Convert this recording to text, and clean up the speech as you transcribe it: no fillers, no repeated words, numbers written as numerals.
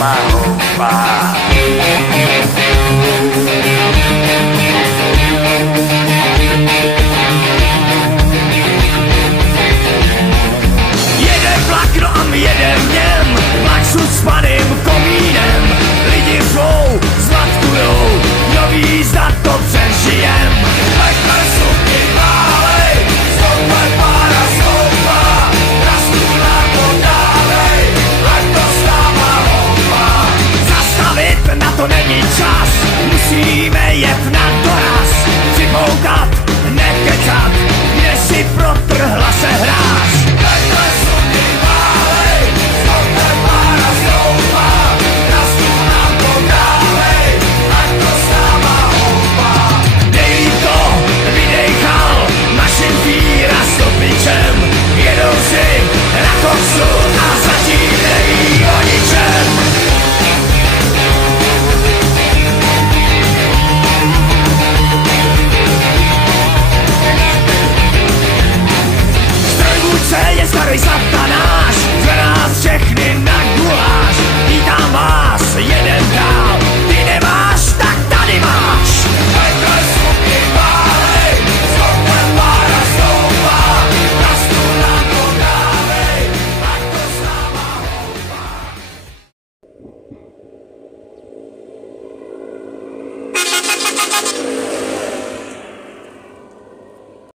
sama hloupá. Jede vlak, no a my jedem v něm, vlak s paným komínem. Lidi řvou, zmatkujou, kdo ví, zda to přežijem. Leďme slupky válej, stoupe pára stoupá, na stůl nám podávej, ať to stáva houpa. Zastavit na to není čas, musíme jet na doraz. Připoutat, nekecat, kde si protrhla se hráč. Leďme slupky válej, stoupe pára stoupá, na stůl nám podávej, ať to stáva houpa. Dej to, vydejchal, našim víra stopičem. Jedou si na koksu a zatím neví o ničem. Strojvůdce je starý satanáš, že nás všechny